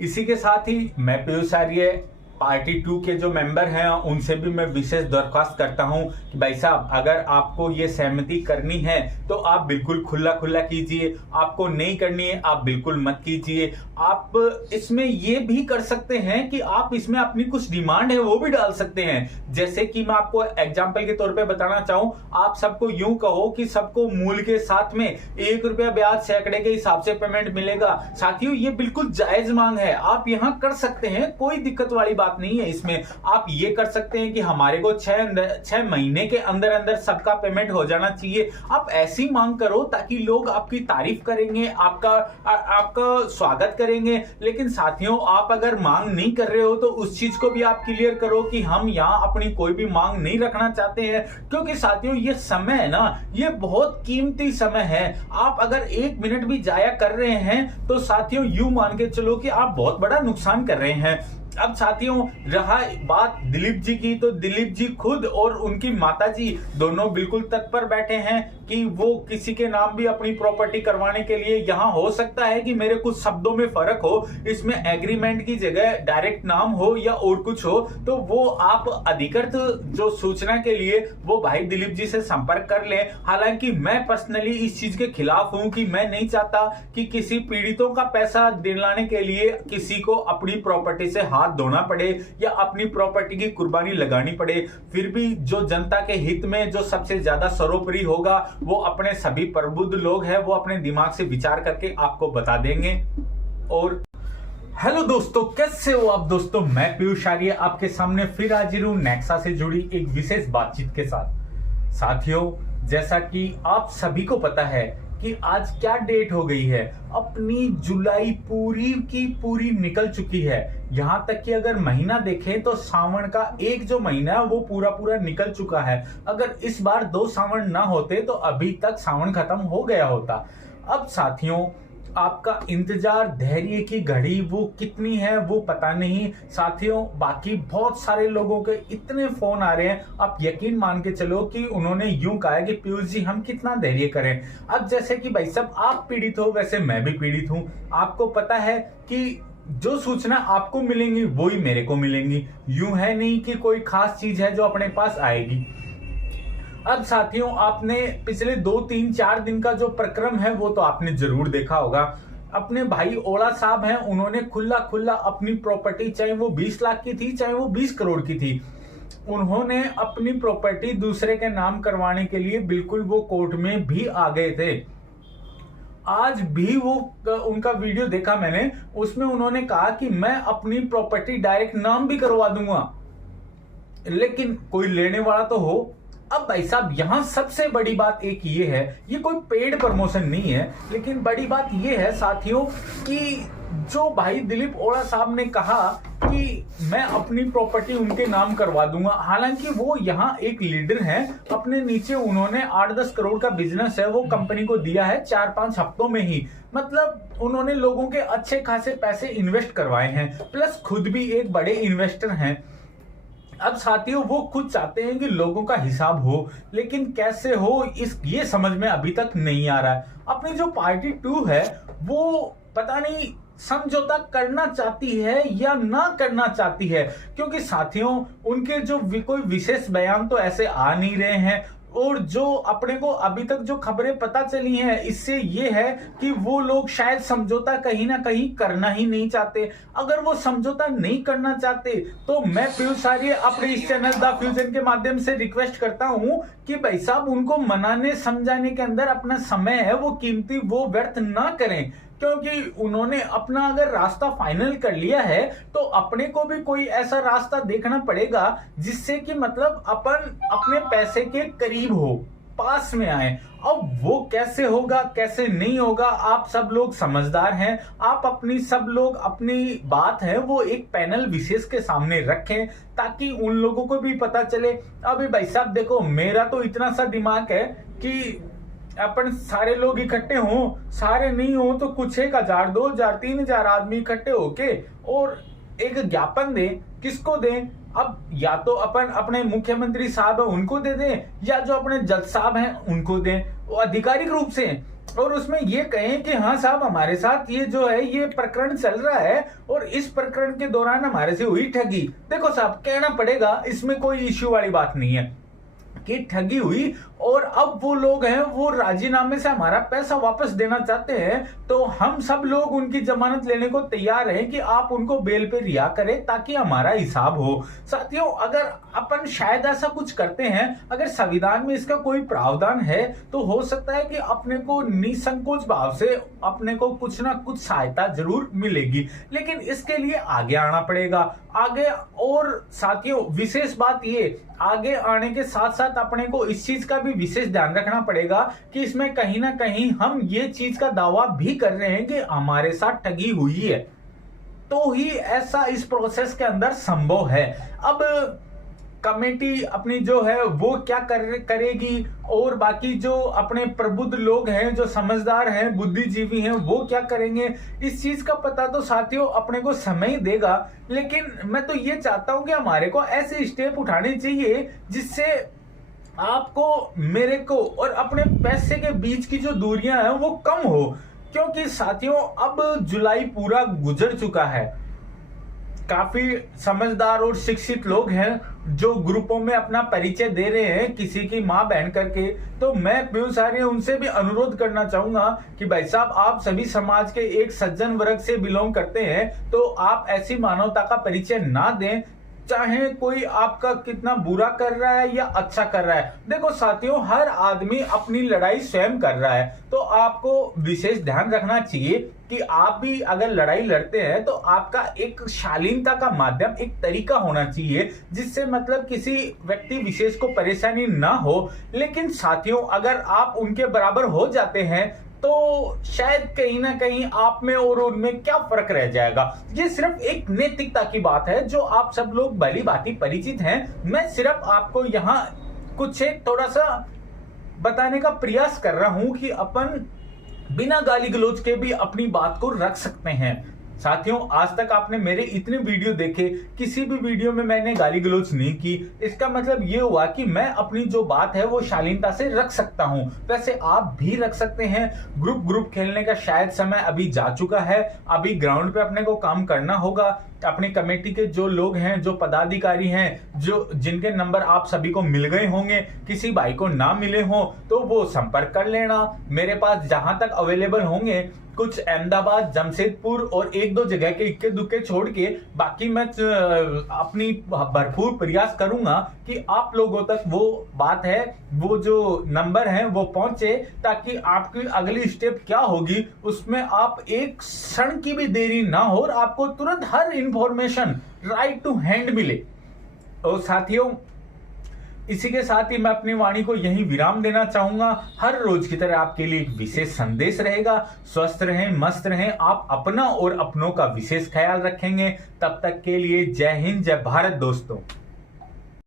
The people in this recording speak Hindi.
इसी के साथ ही मैं पीयूष आर्य पार्टी 2 के जो मेंबर हैं उनसे भी मैं विशेष दरख्वास्त करता हूं कि भाई साहब, अगर आपको ये सहमति करनी है तो आप बिल्कुल खुला खुला कीजिए, आपको नहीं करनी है आप बिल्कुल मत कीजिए। आप इसमें ये भी कर सकते हैं कि आप इसमें अपनी कुछ डिमांड है वो भी डाल सकते हैं। जैसे कि मैं आपको एग्जाम्पल के तौर पे बताना चाहूं, आप सबको यूं कहो कि सबको मूल के साथ में 1 रुपया ब्याज सैकड़े के हिसाब से पेमेंट मिलेगा। साथियों, ये बिल्कुल जायज मांग है, आप यहां कर सकते हैं, कोई दिक्कत वाली बात नहीं है। इसमें आप ये कर सकते हैं कि हमारे को 6 महीने के अंदर अंदर सबका पेमेंट हो जाना चाहिए। आप ऐसी मांग करो ताकि लोग आपकी तारीफ करेंगे, आपका स्वागत करेंगे। लेकिन साथियों, आप अगर मांग नहीं कर रहे हो तो उस चीज को भी आप क्लियर करो कि हम यहाँ अपनी कोई भी मांग नहीं रखना चाहते हैं। क्योंकि साथियों, ये समय है ना, ये बहुत कीमती समय है। आप अगर 1 मिनट भी जाया कर रहे हैं तो साथियों यूं मान के चलो कि आप बहुत बड़ा नुकसान कर रहे हैं। अब साथियों, रहा बात दिलीप जी की, तो दिलीप जी खुद और उनकी माता जी दोनों बिल्कुल तत्पर बैठे हैं कि वो किसी के नाम भी अपनी प्रॉपर्टी करवाने के लिए, यहाँ हो सकता है कि मेरे कुछ शब्दों में फर्क हो, इसमें एग्रीमेंट की जगह डायरेक्ट नाम हो या और कुछ हो, तो वो आप अधिकृत जो सूचना के लिए वो भाई दिलीप जी से संपर्क कर लें। हालांकि मैं पर्सनली इस चीज के खिलाफ हूं कि मैं नहीं चाहता कि किसी पीड़ितों का पैसा दिलाने के लिए किसी को अपनी प्रॉपर्टी से हाथ धोना पड़े या अपनी प्रॉपर्टी की कुर्बानी लगानी पड़े। फिर भी जो जनता के हित में जो सबसे ज्यादा सर्वोपरि होगा वो अपने सभी प्रबुद्ध लोग हैं, वो अपने दिमाग से विचार करके आपको बता देंगे। और हेलो दोस्तों, कैसे हो आप दोस्तों? मैं पीयूष आर्य आपके सामने फिर हाजिर हूं नेक्सा से जुड़ी एक विशेष बातचीत के साथ। साथियों, जैसा कि आप सभी को पता है कि आज क्या डेट हो गई है, अपनी जुलाई पूरी की पूरी निकल चुकी है। यहां तक कि अगर महीना देखें तो सावन का एक जो महीना है वो पूरा पूरा निकल चुका है। अगर इस बार 2 सावन ना होते तो अभी तक सावन खत्म हो गया होता। अब साथियों, आपका इंतजार धैर्य की घड़ी वो कितनी है वो पता नहीं। साथियों, बाकी बहुत सारे लोगों के इतने फोन आ रहे हैं, आप यकीन मान के चलो कि उन्होंने यूं कहा है कि पीयूष जी हम कितना धैर्य करें। अब जैसे कि भाई साहब आप पीड़ित हो, वैसे मैं भी पीड़ित हूं। आपको पता है कि जो सूचना आपको मिलेंगी वो ही मेरे को मिलेंगी, यूं है नहीं कि कोई खास चीज है जो अपने पास आएगी। अब साथियों, आपने पिछले 2, 3, 4 दिन का जो प्रक्रम है वो तो आपने जरूर देखा होगा। अपने भाई ओला साहब हैं, उन्होंने खुला खुला अपनी प्रॉपर्टी, चाहे वो 20 लाख की थी चाहे वो 20 करोड़ की थी, उन्होंने अपनी प्रॉपर्टी दूसरे के नाम करवाने के लिए बिल्कुल वो कोर्ट में भी आ गए थे। आज भी वो उनका वीडियो देखा मैंने, उसमें उन्होंने कहा कि मैं अपनी प्रॉपर्टी डायरेक्ट नाम भी करवा दूंगा, लेकिन कोई लेने वाला तो हो। अब भाई साहब, यहां सबसे बड़ी बात एक ये है, ये कोई पेड प्रमोशन नहीं है, लेकिन बड़ी बात ये है साथियों कि जो भाई दिलीप ओड़ा साहब ने कहा कि मैं अपनी प्रॉपर्टी उनके नाम करवा दूंगा, हालांकि वो यहाँ एक लीडर हैं, अपने नीचे उन्होंने 8-10 करोड़ का बिजनेस है वो कंपनी को दिया है 4-5 हफ्तों में ही। मतलब उन्होंने लोगों के अच्छे खासे पैसे इन्वेस्ट करवाए हैं, प्लस खुद भी एक बड़े इन्वेस्टर हैं। अब साथियों, वो खुद चाहते हैं कि लोगों का हिसाब हो, लेकिन कैसे हो ये समझ में अभी तक नहीं आ रहा है। अपनी जो पार्टी 2 है वो पता नहीं समझौता करना चाहती है या ना करना चाहती है, क्योंकि साथियों उनके जो कोई विशेष बयान तो ऐसे आ नहीं रहे हैं। और जो अपने को अभी तक जो खबरें पता चली हैं, इससे ये है कि वो लोग शायद समझौता कहीं ना कहीं करना ही नहीं चाहते। अगर वो समझौता नहीं करना चाहते तो मैं पीयूष आर्य अपने इस चैनल द फ्यूजन के माध्यम से रिक्वेस्ट करता हूं कि भाई साहब उनको मनाने समझाने के अंदर अपना समय है वो कीमती वो व्यर्थ ना करें, क्योंकि उन्होंने अपना अगर रास्ता फाइनल कर लिया है तो अपने को भी कोई ऐसा रास्ता देखना पड़ेगा जिससे कि मतलब अपन अपने पैसे के करीब हो, पास में आए। अब वो कैसे होगा कैसे नहीं होगा, आप सब लोग समझदार हैं, आप सब लोग अपनी बात है वो एक पैनल विशेष के सामने रखें ताकि उन लोगों को भी पता चले। अभी भाई साहब देखो, मेरा तो इतना सा दिमाग है कि अपन सारे लोग इकट्ठे हों, सारे नहीं हो तो कुछ 1,000, 2,000, 3,000 आदमी इकट्ठे होके और एक ज्ञापन दें। किसको दें? अब या तो अपन अपने मुख्यमंत्री साहब है उनको दे दें, या जो अपने जज साहब हैं उनको दें, वो आधिकारिक रूप से। और उसमें ये कहें कि हाँ साहब हमारे साथ ये जो है ये प्रकरण चल रहा है और इस प्रकरण के दौरान हमारे से हुई ठगी। देखो साहब कहना पड़ेगा, इसमें कोई इश्यू वाली बात नहीं है कि ठगी हुई और अब वो लोग हैं वो राजीनामे से हमारा पैसा वापस देना चाहते हैं, तो हम सब लोग उनकी जमानत लेने को तैयार हैं कि आप उनको बेल पे रिहा करें ताकि हमारा हिसाब हो। साथियों, अगर अपन शायद ऐसा कुछ करते हैं, अगर संविधान में इसका कोई प्रावधान है तो हो सकता है कि अपने को निसंकोच भाव से अपने को कुछ ना कुछ सहायता जरूर मिलेगी, लेकिन इसके लिए आगे आना पड़ेगा आगे। और साथियों, विशेष बात ये, आगे आने के साथ साथ अपने को इस चीज का भी विशेष ध्यान रखना पड़ेगा कि इसमें कहीं ना कहीं हम ये चीज का दावा भी कर रहे हैं कि हमारे साथ ठगी हुई है, तो ही ऐसा इस प्रोसेस के अंदर संभव है। अब कमेटी अपनी जो है वो क्या करेगी और बाकी जो अपने प्रबुद्ध लोग हैं, जो समझदार हैं, बुद्धिजीवी हैं, वो क्या करेंगे, इस चीज का पता तो साथियों अपने को समय देगा। लेकिन मैं तो ये चाहता हूं कि हमारे को ऐसे स्टेप उठाने चाहिए जिससे आपको, मेरे को और अपने पैसे के बीच की जो दूरियां हैं वो कम हो। क्योंकि साथियों अब जुलाई पूरा गुजर चुका है, काफी समझदार और शिक्षित लोग हैं जो ग्रुपों में अपना परिचय दे रहे हैं किसी की मां बहन करके। तो मैं पीयूष आर्य उनसे भी अनुरोध करना चाहूंगा कि भाई साहब, आप सभी समाज के एक सज्जन वर्ग से बिलोंग करते हैं तो आप ऐसी मानवता का परिचय ना दें, चाहे कोई आपका कितना बुरा कर रहा है या अच्छा कर रहा है। देखो साथियों, हर आदमी अपनी लड़ाई स्वयं कर रहा है, तो आपको विशेष ध्यान रखना चाहिए कि आप भी अगर लड़ाई लड़ते हैं तो आपका एक शालीनता का माध्यम, एक तरीका होना चाहिए जिससे मतलब किसी व्यक्ति विशेष को परेशानी ना हो। लेकिन साथियों, अगर आप उनके बराबर हो जाते हैं तो शायद कहीं ना कहीं आप में और उनमें क्या फर्क रह जाएगा। ये सिर्फ एक नैतिकता की बात है जो आप सब लोग भली भांति परिचित हैं। मैं सिर्फ आपको यहाँ कुछ एक थोड़ा सा बताने का प्रयास कर रहा हूं कि अपन बिना गाली गलौज के भी अपनी बात को रख सकते हैं। साथियों, आज तक आपने मेरे इतने वीडियो देखे, किसी भी वीडियो में मैंने गाली गलौज नहीं की। इसका मतलब ये हुआ कि मैं अपनी जो बात है वो शालीनता से रख सकता हूं। वैसे आप भी रख सकते हैं। ग्रुप खेलने का शायद समय अभी जा चुका है। अभी ग्राउंड पे अपने को काम करना होगा। अपनी कमेटी के जो लोग हैं, जो पदाधिकारी हैं, जो जिनके नंबर आप सभी को मिल गए होंगे, किसी भाई को ना मिले हो तो वो संपर्क कर लेना। मेरे पास जहां तक अवेलेबल होंगे, कुछ अहमदाबाद, जमशेदपुर और एक दो जगह के इक्के दुक्के छोड़ के, बाकी मैं अपनी भरपूर प्रयास करूंगा कि आप लोगों तक वो बात है, वो जो नंबर है वो पहुंचे, ताकि आपकी अगली स्टेप क्या होगी उसमें आप एक क्षण की भी देरी ना हो और आपको तुरंत हर इंफॉर्मेशन राइट टू हैंड मिले। और साथियों, इसी के साथ ही मैं अपनी वाणी को यहीं विराम देना चाहूंगा। हर रोज की तरह आपके लिए एक विशेष संदेश रहेगा। स्वस्थ रहें, मस्त रहें, आप अपना और अपनों का विशेष ख्याल रखेंगे। तब तक के लिए जय हिंद, जय भारत दोस्तों।